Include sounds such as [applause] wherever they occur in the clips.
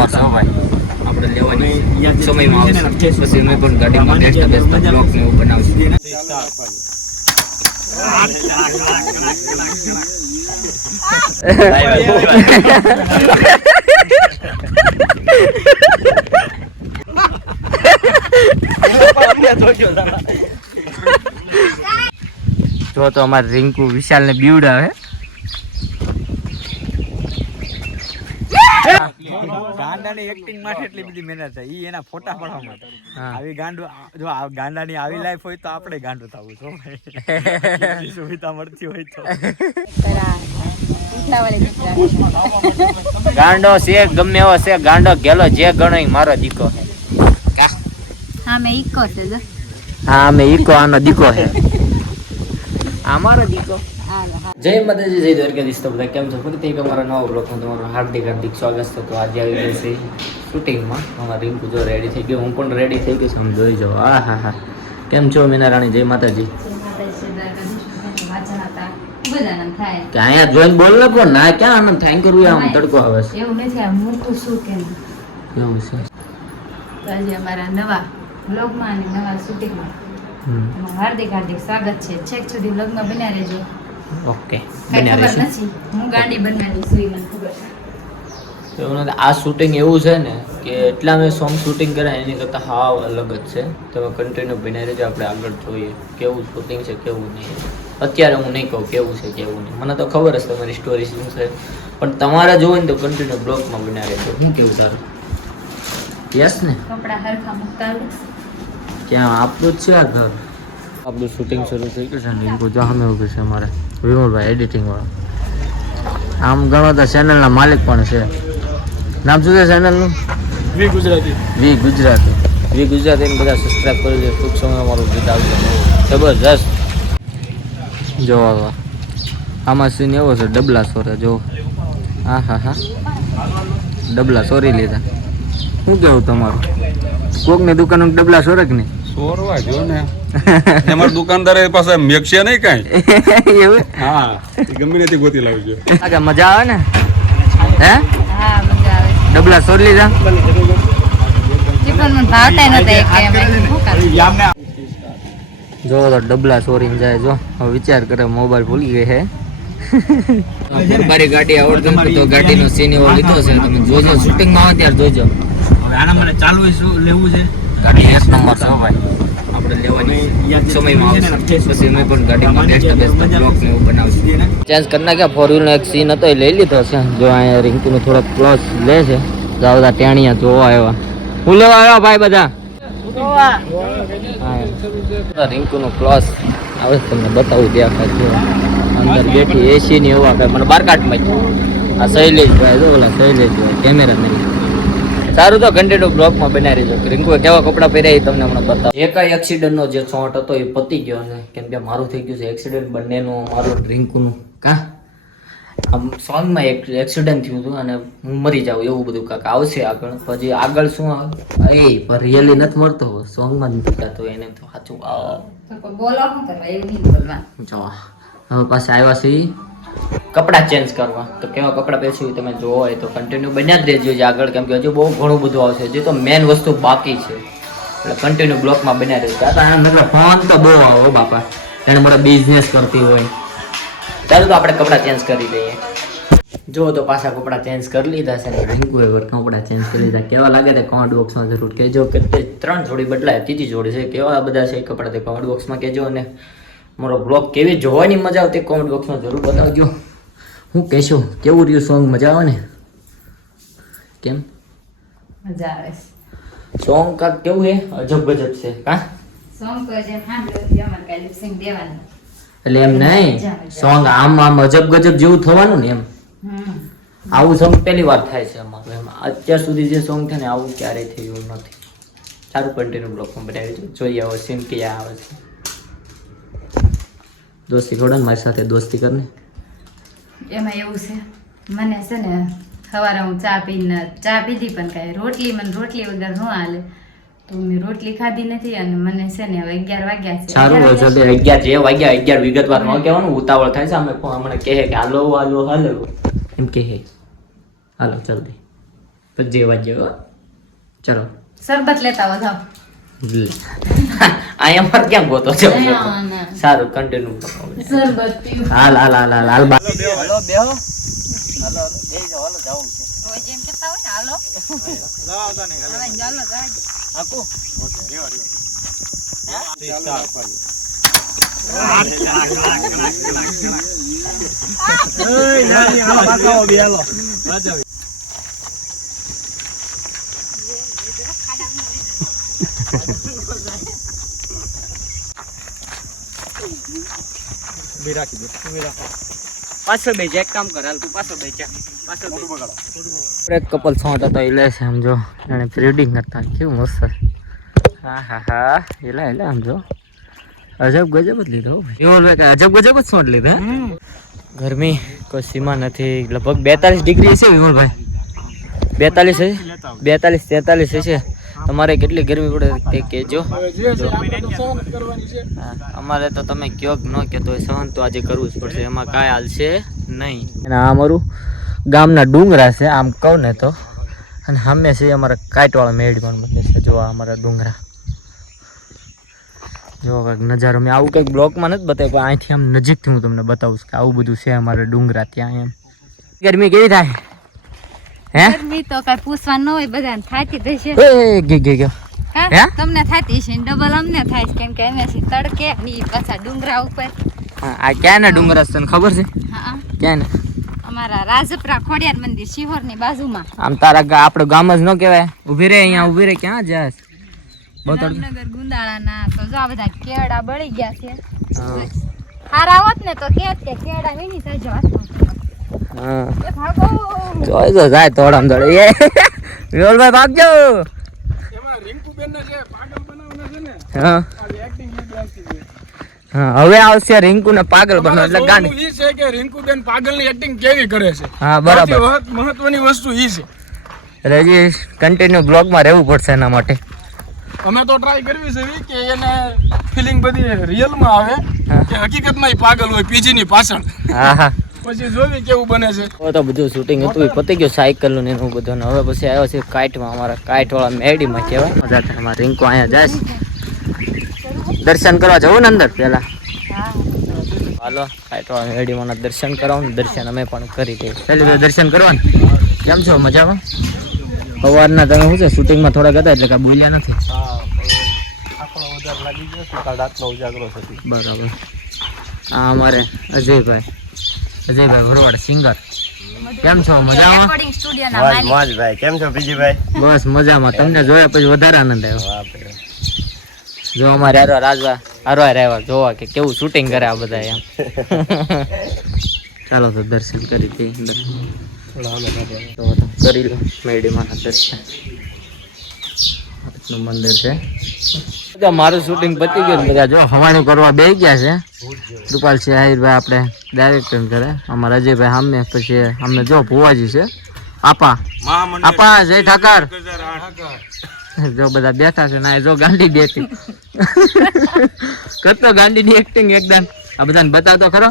આપણે લેવાની સમયમાં આવશે. પછી અમે પણ ગાડીમાં બેસતા બેસતા બ્લોગ ને એવું બનાવશું. [laughs] જો તો અમારે રિંકુ વિશાલ ને બીવડા હે ગાંડાની એક્ટિંગ માટે એટલી બધી મહેનત છે. ઈ એના ફોટા પાડવા માટે. આવી ગાંડો જો આ ગાંડાની આવી લાઈફ હોય તો આપણે ગાંડો થવું છો [laughs] સુવિધા મળતી હોય તો. ગાંડો છે ગમે એવો છે ગાંડો ગેલો જે ગણો મારો દીકો છે. હા મેં ઈકો છે હા અમે ઈકો આનો દીકો છે. આ મારો દીકો. જય માતાજી જય દ્વારકાધીશ. તો બધા કેમ છો? ફરીથી એક અમારા નવા બ્લોકમાં તમારું હાર્દિક હાર્દિક સ્વાગત છે. તો આજે આવી ગઈ છે શૂટિંગમાં. અમારા રિંકુ જો રેડી થઈ ગયો. હું પણ રેડી થઈ ગયો છું. આમ જોઈ જાઓ. આ હા હા. કેમ છો મીના રાણી જય માતાજી. કે અહીંયા જોઈને બોલ ને પણ ના ક્યાં આનંદ થાય કરવું આમ તડકો આવે છે. એવું નથી આ મોટું શું કે એવું છે. તો આજે અમારા નવા બ્લોગમાં અને નવા શૂટિંગમાં હાર્દિક હાર્દિક સ્વાગત છે. છેક સુધી બ્લોગમાં બન્યા રહેજો. ઓકે. હું ગાડી બનાવી છું છે. તો આ શૂટિંગ એવું છે ને કે એટલા મેં સોંગ શૂટિંગ કર્યા એની કરતાં હાવ અલગ જ છે. તમે કન્ટિન્યુ બની રહેજો આપણે આગળ જોઈએ કેવું શૂટિંગ છે કેવું નહીં. અત્યારે હું નહીં કહું કેવું છે કેવું નહીં. મને તો ખબર હશે તમારી સ્ટોરી શું છે. પણ તમારે જોવો ને તો કન્ટિન્યુ બ્લોગમાં બન્યા રહેજો. હું કેવું તારું? યસ ને? કપડાં હરખા મૂકતા ક્યાં આપણું જ છે આ ઘર. આપણું શૂટિંગ શરૂ થઈ ગયું છે ને એ બધા અમે ઊભી છે અમારે. વિમલભાઈ એડિટિંગ વાળા. આમ ગણો તો ચેનલના માલિક પણ છે. નામ શું છે ચેનલનું વી ગુજરાતી. વી ગુજરાતી. વી ગુજરાતીને બધા સબસ્ક્રાઈબ કરી દે ટૂંક સમયમાં મારું ગીત આવશે. જબરજસ્ત. જો આમાં સીન એવો છે ડબલા સોરે જો. હા હા હા. ડબલા સોરી લીધા. શું કેવું તમારું? કોકની દુકાનનું ડબલા સોરે કે નહીં? સોરવા જો ને. અમારા દુકાનદારે પાસે મેકશે નહીં કાંઈ. એવું? હા એ નથી ગોતી લાવજો. આગળ મજા આવે ને? હે હા? મજા આવે. ડબલા સોર લીધા? જો તો ડબલા ચોરીને જાય જો. હવે વિચાર કરે મોબાઈલ ભૂલી ગઈ હે. મારી ગાડી આવડતી તો ગાડીનો સીન એવો લીધો છે. તમે જોજો શૂટિંગમાં આવે ત્યારે જોજો. હવે આના મને ચાલુ શું લેવું છે? ગાડી એક નંબર છે ભાઈ. આપણે લેવાની સમયમાં આવશે. પછી અમે પણ ગાડીમાં બેસતા બેસતા બ્લોગ ને એવું બનાવશું. ચેન્જ કરી નાખ્યા. ફોર વ્હીલનો એક સીન હતો એ લઈ લીધો છે. જો અહીંયા રિંકુનો થોડોક ક્લોઝ લે છે. જાવ બધા ટેણિયા જોવા આવ્યા. હું લેવા આવ્યા ભાઈ બધા? રિંકુનો ક્લોઝ આવે તમને બતાવું ત્યાં ખાલી અંદર બેઠી એસી ની હવા કાંઈ મને બાર કાઢમાં આ શૈલેષ ભાઈ જો ઓલા શૈલેષ ભાઈ કેમેરા નહીં સારું તો કન્ટિન્યુ બ્લોકમાં બનાવી રહેજો રિંકુએ કેવા કપડાં પહેર્યા એ તમને હમણાં બતાવ. એકાઈ એક્સિડન્ટનો જે છોટ હતો એ પતી ગયો છે કેમ કે મારું થઈ ગયું છે એક્સિડન્ટ બંનેનું મારું રિંકુનું. કા? આમ સોંગમાં એક એક્સિડન્ટ થયું હતું અને હું મરી જાઉં એવું બધું કાંક આવશે આગળ. પછી આગળ શું આવે? એ પણ રિયલી નથી મળતો. સોંગમાં નથી થતો એને તો સાચું. બોલો શું કરવા? એવું નહીં બોલવાનું. જો હવે પાછા આવ્યા છીએ. કપડાં ચેન્જ કરવા. તો કેવા કપડાં પહેરશું તમે જોવો હોય તો કન્ટિન્યુ બન્યા જ રહેજો જે આગળ કેમ કે હજુ બહુ ઘણું બધું આવશે. હજુ તો મેન વસ્તુ બાકી છે. એટલે કન્ટિન્યુ બ્લોકમાં બન્યા રહેજો. નકરા ફોન તો બહુ આવો બાપા. એને મારા બિઝનેસ કરતી હોય. ચાલો તો આપણે કપડાં ચેન્જ કરી દઈએ. જો તો પાછા કપડાં ચેન્જ કરી લીધા છે. રિંકુએ કપડાં ચેન્જ કરી લીધા. કેવા લાગે તે કોમેન્ટ બોક્સમાં જરૂર કહેજો. કે ત્રણ જોડી બદલાય. ત્રીજી જોડી છે. કેવા બધા છે કપડાં તે કોમેન્ટ બોક્સમાં કહેજો અને મારો બ્લોગ કેવી જોવાની મજા આવતી કોમેન્ટ બોક્સમાં જરૂર બતાવજો. હું કહેશો કેવું રહ્યું સોંગ મજા આવે ને? કેમ? મજા આવે સોંગ કાક કેવું છે? અજબ ગજબ છે. કા સોંગ તો જેમ દેવાનું. એટલે એમ નહીં. સોંગ આમ આમ અજબ ગજબ જેવું થવાનું ને એમ. આવું સોંગ પહેલી વાર થાય છે અમારું એમ. અત્યાર સુધી જે સોંગ છે ને આવું ક્યારેય થયું નથી. સારું કન્ટિન્યુ બ્લોકમાં બનાવી જોઈએ હવે સીન ક્યાં આવે છે. દોસ્તી ખોડો ને મારી સાથે દોસ્તી કરને. એમાં એવું છે. મને છે ને સવારે હું ચા પીને ચા પીધી પણ કાંઈ રોટલી મને રોટલી વગર ન હાલે. તો મેં રોટલી ખાધી નથી અને મને છે ને હવે અગિયાર વાગ્યા છે. સારું હોય જલ્દી અગિયાર જે વાગ્યા અગિયાર વિગતવાર ન કહેવાનું ઉતાવળ થાય છે. અમે હમણાં કહે કે હાલો હાલો હાલો. એમ કહે. હાલો જલ્દી પછી વાગ્યો હો. ચલો. શરબત લેતા જાઓ અહીંયા મારે ક્યાં ગોતો છે સારું કન્ટિન્યુ કરો હાલ હાલ હાલ હાલ હાલ હાલ બેહો હાલો એમ કહેતા હોય ને હાલો હવે ચાલો જાઓ. પાછો બે એક કામ કરાલ તું પાછો બે પાછો એક કપલ સોંટ હતો એ લે છે સમજો એને ફ્રીડિંગ કરતા કેવું મસ્ત. હા હા હા. એલા એલા સમજો અજબ ગજબ જ લીધો હો એવું કે અજબ ગજબ જ સોંટ લીધા? ગરમી કોઈ સીમા નથી. લગભગ બેતાલીસ ડિગ્રી છે વિમલભાઈ. બેતાલીસ છે બેતાલીસ તેતાલીસ છે તમારે કેટલી ગરમી પડે તે કહેજો. અમારે તો તમે કયો ન કહેતો સહન તો આજે કરવું જ પડશે. એમાં કાંઈ હાલશે નહીં. અને આ અમારું ગામના ડુંગરા છે આમ કહું ને તો. અને સામે છે અમારા કાંટવાળા પણ મંદિર છે. જો અમારા ડુંગરા. જો કંઈક નજારો. મેં આવું કંઈક બ્લોકમાં નથી બતાવ્યું પણ અહીંથી આમ નજીકથી હું તમને બતાવું કે આવું બધું છે અમારા ડુંગરા ત્યાં એમ. ગરમી કેવી થાય? હે? ગરમી તો કઈ પૂછવાનું ન હોય બધાને થાતી થશે એ ગઈ ગઈ ગયો હે? તમને થાતી છે ડબલ અમને થાય છે કેમ કે અમે છીએ તડકે ને પાછા ડુંગરા ઉપર. હા, આ ક્યાંના ડુંગરા છે ખબર છે? હા. ક્યાંના? અમારા રાજપરા ખોડિયાર મંદિર શિહોરની બાજુમાં. આમ તારા આપણું ગામ જ ન કહેવાય. ઊભી રે અહીંયા ઊભી રે ક્યાં જાસ રામનગર ગુંદાળાના તો જો આ બધા કેળા બળી ગયા છે. હારા હોત ને તો કેત કે કેળા વીણી સાજો હા એ ભાગો જોઈ તો જાય તોડમ તોડે. એ વિરોલભાઈ ભાગજો. હા. હા હવે આવશે રિંકુ ને પાગલ બનો એટલે ગાંડી. ઈ છે કે રિંકુબેન પાગલની એક્ટિંગ કેવી કરે છે. હા બરાબર. સૌથી મહત્વની વસ્તુ ઈ છે. એટલે હજી કન્ટિન્યુ બ્લોગમાં રહેવું પડશે એના માટે. અમે તો ટ્રાય કરવી છે કે એને ફિલિંગ બધી રિયલમાં આવે હા. કે હકીકતમાં પાગલ હોય પીજી ની પાછળ. હા હા. પછી જોવી કેવું બને છે. હવે તો બધું શૂટિંગ હતું એ પતી ગયું સાયકલનું ને એનું બધું. હવે પછી આવ્યો છે કાઇટમાં અમારા કાઇટવાળા મેડીમાં કહેવાય. મજા થાય અમારા રિંકુ અહીંયા જાય દર્શન કરવા જવું ને અંદર પહેલા? હાલો કાઇટવાળા મેડીમાં દર્શન કરાવું દર્શન અમે પણ કરી દઈએ. ચાલી દર્શન કરવાનું? કેમ છો મજામાં? સવારના તમે શું છે શૂટિંગમાં થોડાક હતા એટલે કાંઈ બોલ્યા નથી? બરાબર. આ અમારે અજયભાઈ. અજયભાઈ ભરવાડ સિંગર કેમ છો? મજામાં? મોજ ભાઈ. કેમ છો બીજીભાઈ? બસ મજામાં. તમને જોયા પછી વધારે આનંદ આવ્યો. જો અમારે હારો રાજવા હારો આવ્યા. જોવા કે કેવું શૂટિંગ કરે આ બધા એમ. ચાલો તો દર્શન કરી દઈએ અંદર કરી લો. મેડીમાં દર્શન. આટલું મંદિર છે. મારું શૂટિંગ પતી ગયું બધા જો હવાણી કરવા બે ગયા છે. કૃપાલસિંહ આહિરભાઈ આપણે ડાયરેક્ટર કરે અમારા અજયભાઈ સામે પછી અમને જો ભુવાજી છે. આપા. આપા જય ઠાકર. જો બધા બેઠા છે ના જો ગાંડી બેઠી. [laughs] કરતો ગાંડી ની એક્ટિંગ એકદમ. આ બધાને બતાવતો ખરો.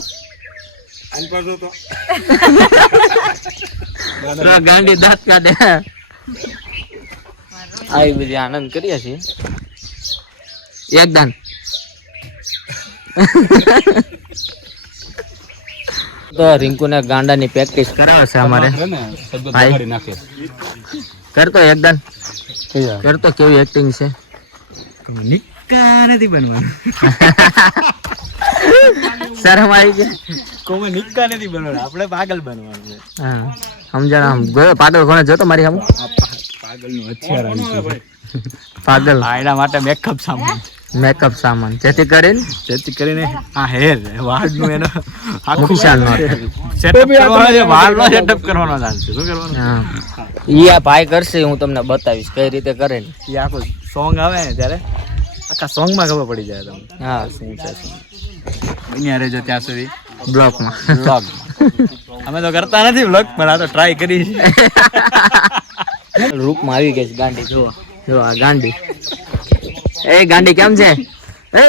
[laughs] તો ગાંડી દાંત કાઢે. આવી બધી આનંદ કરીએ છીએ. એકદમ તો રિંકુને ગાંડાની પ્રેક્ટિસ કરાવે છે અમારે. કરતો એકદમ કરતો કેવી એક્ટિંગ છે. નિક્કા નથી બનવાનું. શરમ આવી છે કોમે નિક્કા નથી બનવાનું આપણે પાગલ બનવાનું છે. હા સમજણ આમ. ગયો પાગલ કોને જોતો મારી સામે? પાગલનું હથિયાર આવી પાગલ. એના માટે મેકઅપ સામાન. મેકઅપ સામાન. જેથી કરીને? જેથી કરીને આ હેર વાળનું એનો આખું નુકસાન ન સેટઅપ કરવાનો છે વાળનો સેટઅપ કરવાનો છે શું કરવાનું? ઈ આ ભાઈ કરશે હું તમને બતાવીશ કઈ રીતે કરે ને. એ આખું સોંગ આવે ને ત્યારે આખા સોંગમાં ખબર પડી જાય તમને. હા શું છે બન્યા રહેજો ત્યાં સુધી. બ્લોગમાં વ્લોગ અમે તો કરતા નથી બ્લોગ પણ આ તો ટ્રાય કરી છે રૂપમાં આવી ગઈ છે ગાંડી. જુઓ જો આ ગાંડી. એ ગાંડી કેમ છે? એ!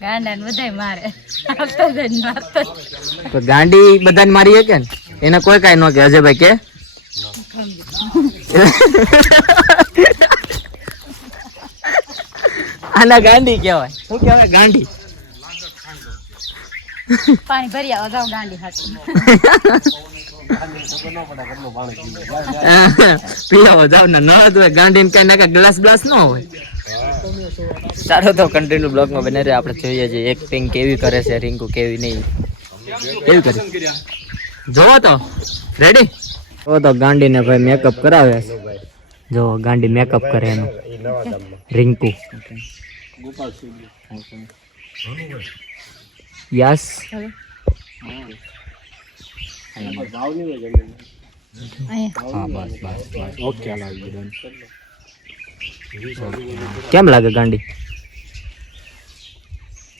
ગાંડા. તો બધાને મારી કે ને? એને કોઈ કાઈ ન કે અજયભાઈ કે? આના ગાંડી કહેવાય. શું કહેવાય? ગાંડી. પાણી ભરી આવો ગાંડી હાથે [laughs] પીવો જાવ ને ન હોય ગાંડી કઈ નાખે ગ્લાસ ગ્લાસ ન હોય. સારો તો કન્ટિન્યુ બ્લોગમાં બને રહે આપણે જોઈએ છીએ એક એક્ટિંગ કેવી કરે છે રિંકુ કેવી નહીં. કેવી કરે? જોવો તો રેડી જોવો તો ગાંડીને ભાઈ મેકઅપ કરાવે છે. જો ગાંડી મેકઅપ કરે એનું. રિંકુ. યસ. કેમ લાગે ગાંડી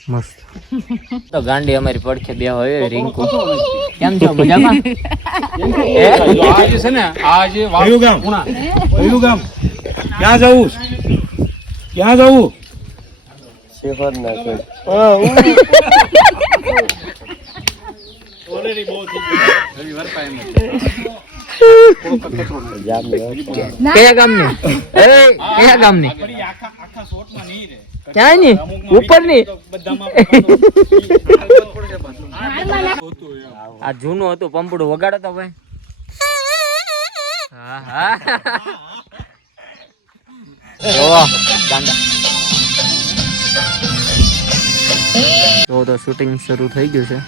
મસ્ત તો ગાંડી અમારી પડખે બે હોય રિંકુ કેમ છો મજામાં એ? આ જે છે ને આ જે વાવ- કયું ગામ ઉણા. કયું ગામ ક્યાં જવું ક્યાં જવું કયા ગામની? અરે કયા ગામની? ક્યાંયની ઉપરની આ જૂનું હતું પંપડું વગાડો તો ભાઈ. હા હા. તો શૂટિંગ શરૂ થઈ ગયું છે.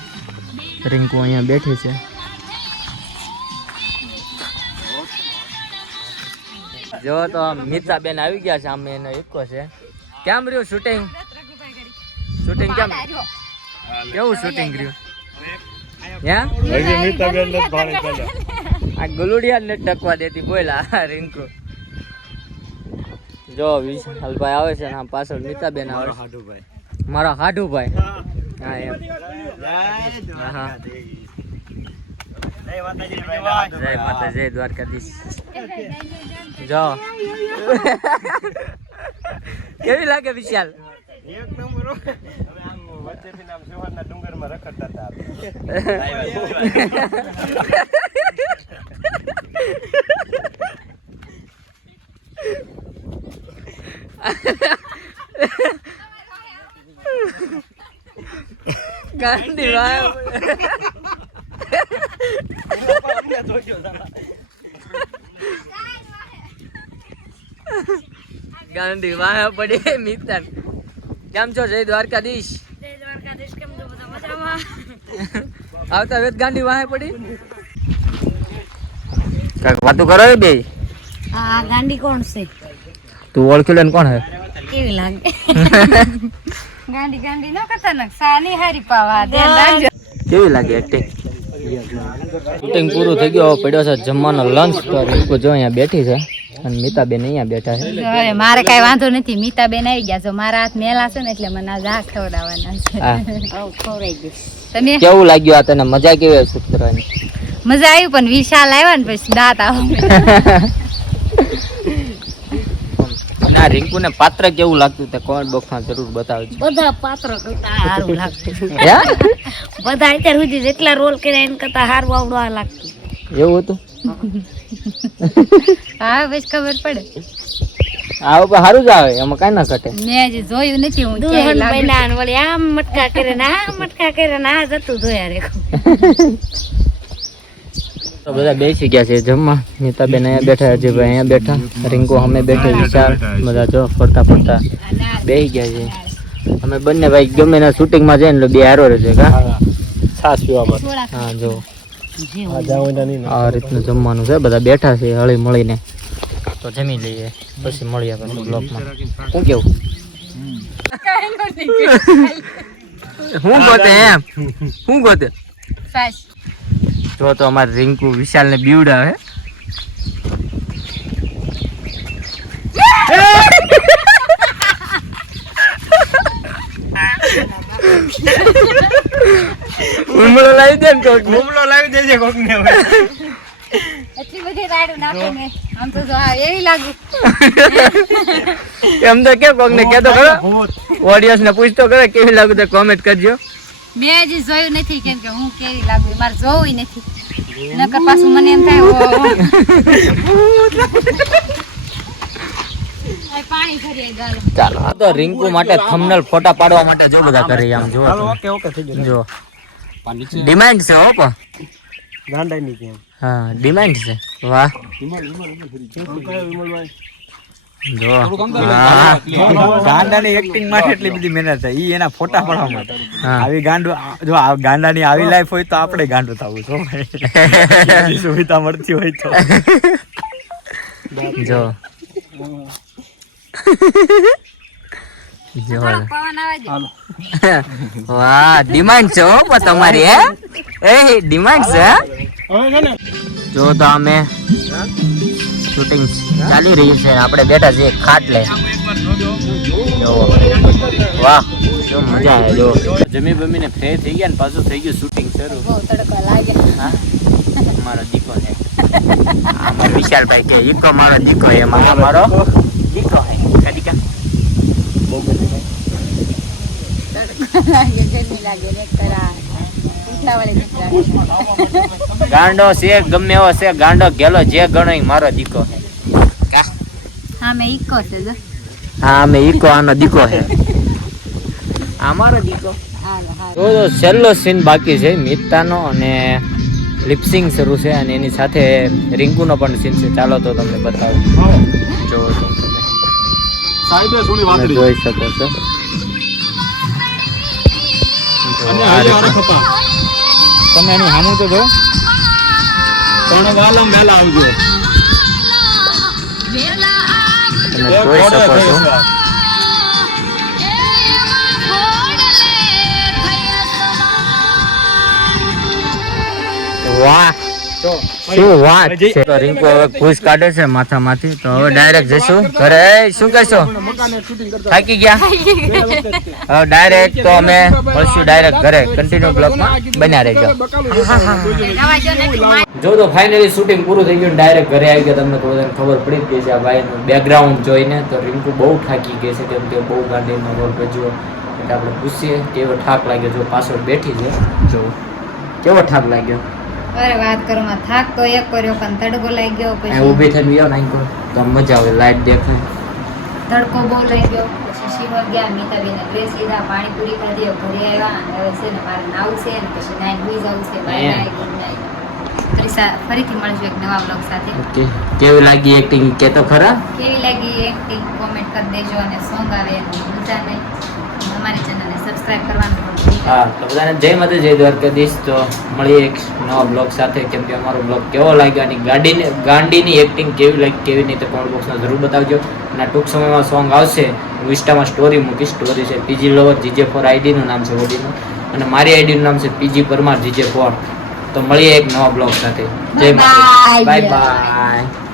રિંકુ અહીંયા બેઠી છે. જો તો મિતા બેન આવી ગયા છે અમે એનો એકો છે. કેમ રહ્યું શૂટિંગ શૂટિંગ કેમ? કેવું શૂટિંગ રહ્યું? આ ગુલુડિયા ને ટકવા દેતી બોલા રિંકુ. જો વિશાલભાઈ આવે છે ને પાછળ મિતાબેન આવે મારા હાડુભાઈ. હા એમ. હા. જય માતા જય દ્વારકાધીશ. જો. [laughs] કેવી લાગે વિશાલ? [laughs] ગાંડી ભાઈ ગાંધી વાહ પડી મિતન કેમ છો જય દ્વારકાધીશ આવતા વેત ગાંધી વાહે પડી કાક વાતો કરો બે હા ગાંડી કોણ છે તું ઓળખી લે કોણ હે કેવી લાગે ગાંડી ગાંડી ન કરતા ને સાની હારી પાવા દે કેવી લાગે એક્ટિંગ શૂટિંગ પૂરું થઈ ગયો. પડ્યો છે જમવાનો લંચ તો રીંકુ જો અહીંયા બેઠી છે. અને મીતાબેન અહીંયા બેઠા છે. મારે કઈ વાંધો નથી. મીતાબેન આવી ગયા છો. મારા હાથ મેલા છે ને એટલે મને આ ખવડાવવાના છે. તમે? કેવું લાગ્યું આ તને? મજા કેવી કરવાની મજા આવી પણ વિશાલ આવ્યા ને પછી દાંત આવો. [laughs] ના રિંકુ ને પાત્ર કેવું લાગતું તે કોમેન્ટ બોક્સમાં જરૂર બતાવજો. બધા પાત્ર કરતા સારું લાગતું. હે? બધા અત્યાર સુધી જેટલા રોલ કર્યા એમ કરતા સારું આવડવા લાગતું. એવું હતું? હા બસ ખબર પડે. આ ઉપર સારું જ આવે એમાં કઈ ના ઘટે. મેં હજી જોયું નથી હું દુલ્હન બન્યા વળી આમ મટકા કરે ને આ મટકા કરે ને આ જતું જોયા રે [laughs] તો બધા બેસી ગયા છે જમવા. નીતાબેન અહીંયા બેઠા અજયભાઈ અહીંયા બેઠા. રિંકુ અમે બેઠા વિશાલ બધા જો ફરતા ફરતા બેસી ગયા છે. અમે બંને ભાઈ ગમે ના શૂટિંગમાં જઈએ ને એટલે બે હારો રહેશે કા? છાસ પીવા માટે. હા જો. આ રીતનું જમવાનું છે બધા બેઠા છે હળી મળીને તો જમી લઈએ પછી મળીએ આપણે બ્લોકમાં શું કેવું? શું ગોતે એમ? [laughs] હું ગોતે? જો તો અમારે રિંકુ વિશાલ ને બીવડાવે. ઉમળો લાવી દે ને કોક હુમલો લાવી દેજે કોક ને હવે. એટલી બધી રાડું નાખે ને. આમ તો જો એવી લાગુ. એમ તો કે કોક ને કેતો ઓડિયન્સ ને પૂછતો કરે કેવી લાગુ તે કોમેન્ટ કરજો. મેં હજી જોયું નથી કેમ કે હું કેવી લાગુ મારે જોવું નથી. નકર પાછું મને એમ થાય ઓ, ઓ. આ પાણી ફરી ગાલો ચાલો આ તો રિંકુ માટે થંબનેલ ફોટા પાડવા માટે જો બધા કરે આમ જો ઓકે ઓકે થઈ ગયું. જો ડિમાન્ડ છે હો પણ. ગાંડાની કેમ હા ડિમાન્ડ છે. વાહ. જો વાહ. ગાંડાની એક્ટિંગ માટે એટલી બધી મહેનત છે. ઈ એના ફોટા પાડવા માટે. આવી ગાંડો જો આ ગાંડાની આવી લાઈફ હોય તો આપણે ગાંડો થવું છો સુવિધા મળતી હોય તો. જો. જો. પવન આવે છે વાહ ડિમાન્ડ છે હો તમારી હે? એ ડિમાન્ડ છે જો તો અમે શૂટિંગ ચાલી રહી છે. આપણે બેઠા છીએ ખાટલે. જો વાહ શું મજા આવે જો જમી બમીને ફ્રે થઈ ગયા ને પાછું થઈ ગયું શૂટિંગ શરૂ. બહુ તડકો લાગે. હા? મારો દીકો છે. આમાં વિશાલભાઈ કે ઈકો મારો દીકો એ આ મારો દીકો. હે કદીકા લાગે ગરમી લાગે ને કરા ગાંડો છે ગમે એવો છે ગાંડો ગેલો જે ગણો મારો દીકો હે હા મેં ઈકો છે જો. હા અમે ઈકો આનો દીકો છે. અમારો દીકો? તો છેલ્લો સીન બાકી છે મિત્તાનો અને લિપસિંગ શરૂ છે અને એની સાથે રિંકુનો પણ સીન છે. ચાલો તો તમને બતાવું. જો જોઈ શકો છો. તમે એનું સામું તો જો. પણ વાલમ વહેલા આવજો. તમે જોઈ શકો છો વાહ. શું વાત છે? તો રિંકુ હવે ખુશ કાઢે છે માથામાંથી. તો હવે ડાયરેક્ટ જઈશું. ઘરે શું કહેશો? થાકી ગયા? હવે ડાયરેક્ટ તો અમે મળશું ડાયરેક્ટ ઘરે. કન્ટિન્યુ બ્લોકમાં બન્યા રહેજો. જો તો ફાઇનલી શૂટિંગ પૂરું થઈ ગયું ડાયરેક્ટ ઘરે આવી ગયા. તમને થોડું ખબર પડી જ ગઈ છે આ ભાઈનું બેકગ્રાઉન્ડ જોઈને તો રિંકુ બહુ થાકી ગઈ છે. કેમ કે બહુ ગાંધીનો રોલ ભજ્યો એટલે આપણે પૂછીએ કેવો થાક લાગ્યો? જો પાછળ બેઠી છે. જો. કેવો થાક લાગ્યો? અરે વાત કરો માં થાક તો એક કર્યો પણ તડકો લાગી ગયો પછી. ઊભી થઈને વિયો નાઈ તો મજા આવે લાઈટ દેખાય. તડકો બહુ લાગી ગયો પછી શિવર ગયા મીતાબેને ડ્રેસ લીધા પાણીપુરી ખાધી ઘરે આવ્યા અને હવે છે ને મારે નાવું છે ને પછી નાઈને હુઈ જવું છે બાય હે. Good night. ફરીથી મળશું એક નવા બ્લોગ સાથે. કેવી લાગી એક્ટિંગ કે તો ખરા? કેવી લાગી એક્ટિંગ કોમેન્ટ કરી દેજો અને સોંગ આવે એની નહીં અમારી ચેનલને સબસ્ક્રાઇબ કરવાનું. હા તો બધાને જય માતા જય દ્વારકાધીશ. તો મળીએ એક નવા બ્લોગ સાથે. કેમ કે અમારો બ્લોગ કેવો લાગ્યો અને ગાડીને ગાંડીની એક્ટિંગ કેવી લાગી કેવી નહીં તો કોમેન્ટ બોક્સમાં જરૂર બતાવજો. અને ટૂંક સમયમાં સોંગ આવશે. હું ઇન્સ્ટામાં સ્ટોરી મૂકીશ. સ્ટોરી છે પીજી લવર જીજે ફોર આઈડીનું નામ છે ઓડીનું અને મારી આઈડીનું નામ છે પીજી પરમાર જીજે ફોર તો મળીએ એક નવા બ્લોગ સાથે. જય માતા બાય બાય